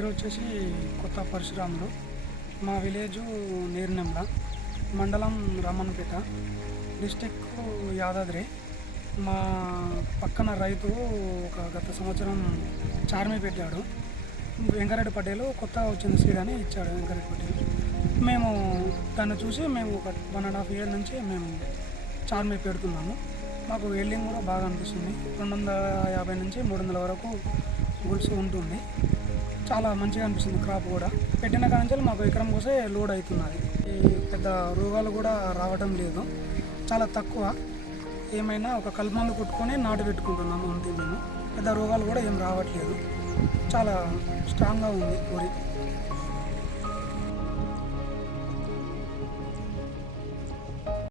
పేరు వచ్చేసి కొత్త పరశురాములు మా విలేజ్ నేర్నెంల మండలం రమ్మన్పేట డిస్టిక్ యాదాద్రి. మా పక్కన రైతు ఒక గత సంవత్సరం చార్మి పెట్టాడు. వెంకరెడ్డి పటేలు కొత్త వచ్చిన సీడ్ అని ఇచ్చాడు వెంకరెడ్డి పటేల్. మేము దాన్ని చూసి మేము ఒక వన్ అండ్ హాఫ్ ఇయర్ నుంచి మేము చార్మి పెడుతున్నాము. మాకు వెల్డింగ్ కూడా బాగా అనిపిస్తుంది. రెండు వందల యాభై నుంచి మూడు వందల వరకు గుడ్స్ ఉంటుంది చాలా మంచిగా అనిపిస్తుంది క్రాప్ కూడా. పెట్టిన కాడ నుంచి మాకు ఎకరం కోసే లోడ్ అవుతున్నది. ఈ పెద్ద రోగాలు కూడా రావడం లేదు. చాలా తక్కువ. ఏమైనా ఒక కల్మందు కొట్టుకొని నాటు పెట్టుకుంటున్నాము అంతే మేము. పెద్ద రోగాలు కూడా ఏం రావట్లేదు. చాలా స్ట్రాంగ్గా ఉంది ఊరి